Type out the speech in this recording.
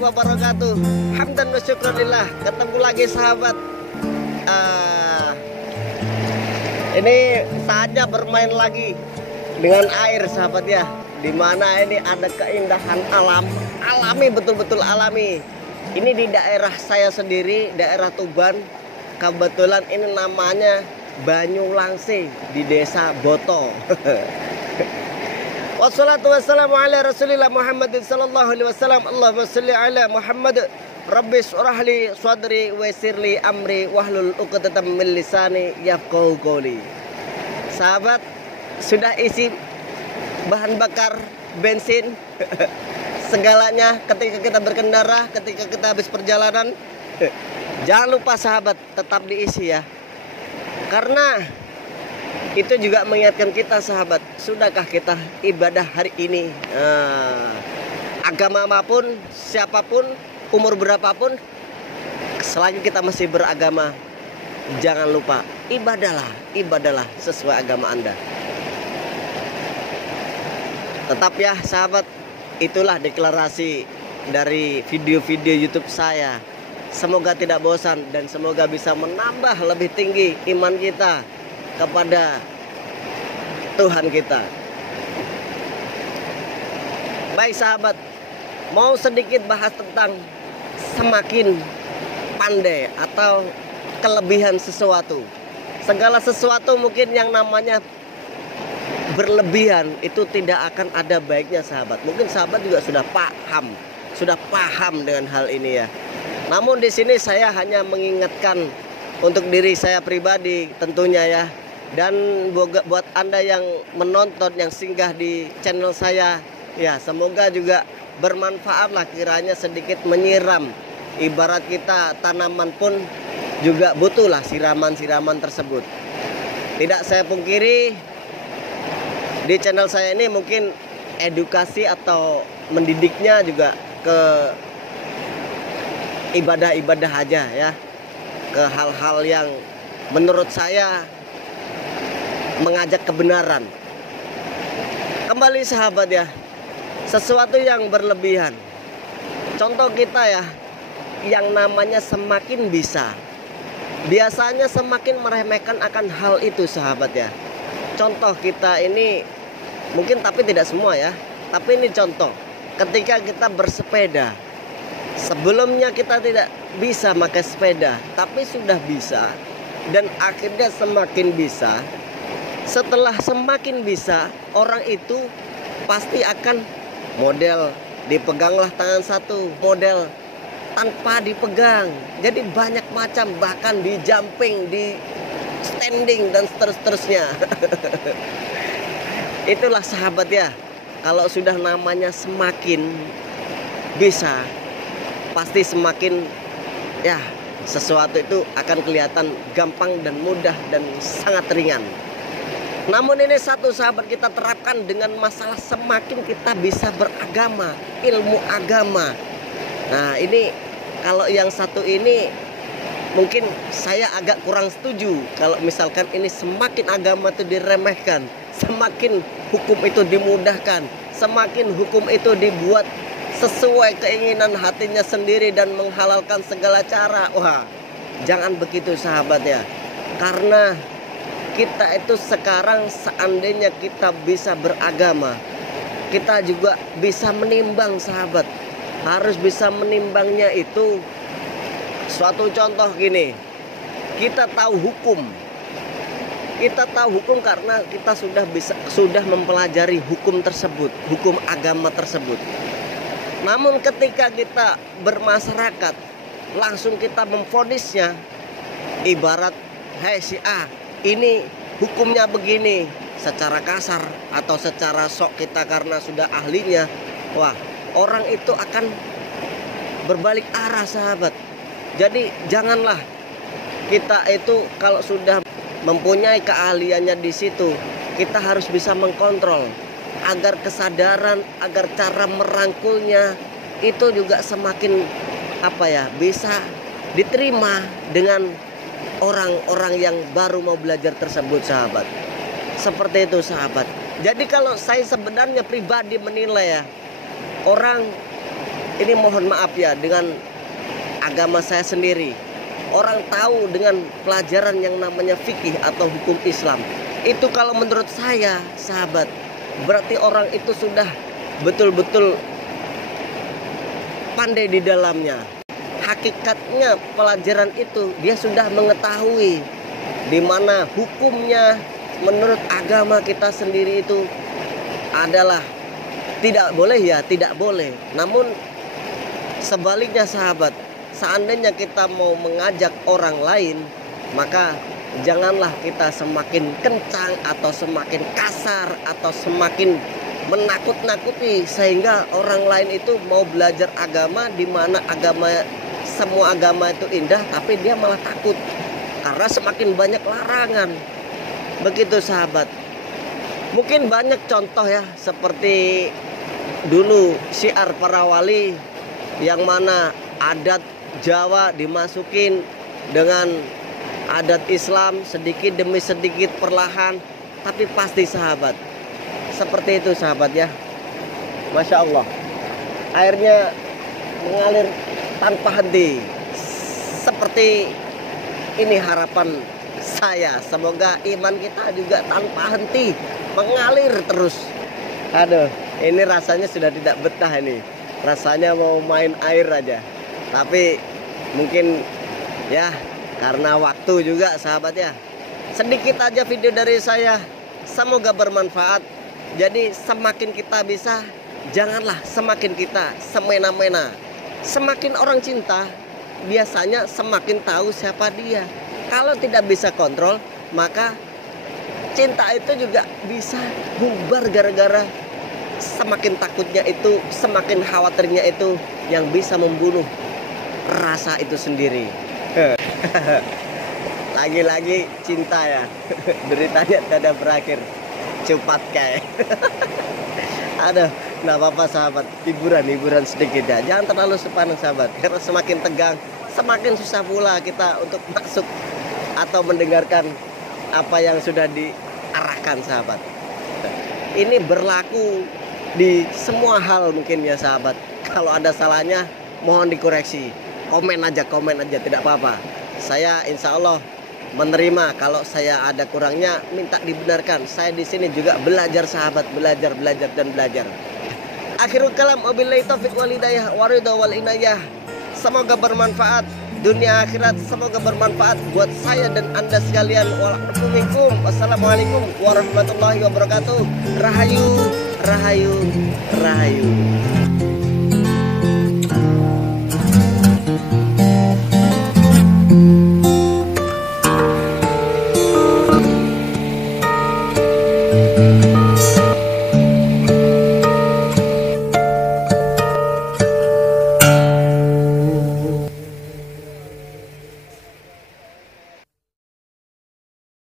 wabarakatuh. Hamdan wa syukranillah. Ketemu lagi sahabat. Ini saatnya bermain lagi dengan air sahabat ya. Dimana ini ada keindahan alam, alami, betul-betul alami. Ini di daerah saya sendiri, daerah Tuban. Kebetulan ini namanya Banyulangse di desa Boto. Wassalatu wassalamu ala rasulillah Muhammadin sallallahu alaihi wasallam. Allahumma salli ala Muhammad. Rabbi syrahli sadri wa yassirli amri wahlul 'uqdatam min lisani yafqahu qawli. Sahabat, sudah isi bahan bakar, bensin, segalanya ketika kita berkendara, ketika kita habis perjalanan. Jangan lupa sahabat, tetap diisi ya. Karena itu juga mengingatkan kita sahabat, sudahkah kita ibadah hari ini? Agama apapun, siapapun, umur berapapun, selagi kita masih beragama, jangan lupa ibadahlah sesuai agama Anda. Tetap ya sahabat, itulah deklarasi dari video-video YouTube saya. Semoga tidak bosan dan semoga bisa menambah lebih tinggi iman kita kepada Tuhan kita. Baik sahabat, mau sedikit bahas tentang semakin pandai atau kelebihan sesuatu. Segala sesuatu mungkin yang namanya berlebihan itu tidak akan ada baiknya sahabat. Mungkin sahabat juga sudah paham dengan hal ini ya. Namun di sini saya hanya mengingatkan untuk diri saya pribadi tentunya ya. Dan buat Anda yang menonton, yang singgah di channel saya, ya semoga juga bermanfaat lah, kiranya sedikit menyiram. Ibarat kita tanaman pun juga butuhlah siraman-siraman tersebut. Tidak saya pungkiri, di channel saya ini mungkin edukasi atau mendidiknya juga ke ibadah-ibadah aja ya. Ke hal-hal yang menurut saya mengajak kebenaran. Kembali sahabat ya, sesuatu yang berlebihan. Contoh kita ya, yang namanya semakin bisa, biasanya semakin meremehkan akan hal itu sahabat ya. Contoh kita ini mungkin, tapi tidak semua ya, tapi ini contoh. Ketika kita bersepeda, sebelumnya kita tidak bisa pakai sepeda, tapi sudah bisa, dan akhirnya semakin bisa. Setelah semakin bisa, orang itu pasti akan model dipeganglah tangan satu, model tanpa dipegang. Jadi banyak macam, bahkan di jumping, di standing dan seterusnya. Itulah sahabat ya, kalau sudah namanya semakin bisa, pasti semakin ya sesuatu itu akan kelihatan gampang dan mudah dan sangat ringan. Namun ini satu sahabat kita terapkan dengan masalah semakin kita bisa beragama, ilmu agama. Nah ini kalau yang satu ini mungkin saya agak kurang setuju. Kalau misalkan ini semakin agama itu diremehkan, semakin hukum itu dimudahkan, semakin hukum itu dibuat sesuai keinginan hatinya sendiri dan menghalalkan segala cara. Wah, jangan begitu sahabat ya. Karena kita itu sekarang seandainya kita bisa beragama, kita juga bisa menimbang sahabat. Harus bisa menimbangnya itu. Suatu contoh gini, kita tahu hukum. Kita tahu hukum karena kita sudah mempelajari hukum tersebut, hukum agama tersebut. Namun ketika kita bermasyarakat, langsung kita memvonisnya, ibarat hei si A, ini hukumnya begini, secara kasar atau secara sok kita karena sudah ahlinya. Wah, orang itu akan berbalik arah sahabat. Jadi janganlah kita itu kalau sudah mempunyai keahliannya di situ, kita harus bisa mengkontrol agar kesadaran, agar cara merangkulnya itu juga semakin bisa diterima dengan orang-orang yang baru mau belajar tersebut sahabat. Seperti itu sahabat. Jadi kalau saya sebenarnya pribadi menilai ya, orang ini mohon maaf ya, dengan agama saya sendiri, orang tahu dengan pelajaran yang namanya fikih atau hukum Islam, itu kalau menurut saya sahabat, berarti orang itu sudah betul-betul pandai di dalamnya. Hakikatnya pelajaran itu dia sudah mengetahui di mana hukumnya menurut agama kita sendiri itu adalah tidak boleh ya, tidak boleh. Namun sebaliknya sahabat, seandainya kita mau mengajak orang lain, maka janganlah kita semakin kencang atau semakin kasar atau semakin menakut-nakuti sehingga orang lain itu mau belajar agama, di mana semua agama itu indah tapi dia malah takut karena semakin banyak larangan. Begitu sahabat. Mungkin banyak contoh ya, seperti dulu syiar para wali yang mana adat Jawa dimasukin dengan adat Islam sedikit demi sedikit perlahan, tapi pasti sahabat seperti itu sahabat ya. Masya Allah, airnya mengalir tanpa henti. Seperti ini harapan saya, semoga iman kita juga tanpa henti mengalir terus. Aduh, ini rasanya sudah tidak betah ini. Rasanya mau main air aja. Tapi mungkin ya karena waktu juga sahabat ya. Sedikit aja video dari saya, semoga bermanfaat. Jadi semakin kita bisa, janganlah semakin kita semena-mena. Semakin orang cinta, biasanya semakin tahu siapa dia. Kalau tidak bisa kontrol, maka cinta itu juga bisa bubar gara-gara semakin takutnya itu, semakin khawatirnya itu yang bisa membunuh rasa itu sendiri. Lagi-lagi cinta ya, deritanya tidak berakhir. Cepat kayak. Aduh, nggak apa-apa sahabat, hiburan sedikit ya. Jangan terlalu sepaneng sahabat, karena semakin tegang semakin susah pula kita untuk masuk atau mendengarkan apa yang sudah diarahkan sahabat. Ini berlaku di semua hal mungkin ya sahabat. Kalau ada salahnya mohon dikoreksi, komen aja tidak apa-apa. Saya insya Allah menerima. Kalau saya ada kurangnya minta dibenarkan. Saya di sini juga belajar sahabat, belajar dan belajar. Akhirul kalam, wabillahi taufiq wal hidayah waridho wal inayah. Semoga bermanfaat dunia akhirat, semoga bermanfaat buat saya dan Anda sekalian. Wassalamualaikum warahmatullahi wabarakatuh. Rahayu.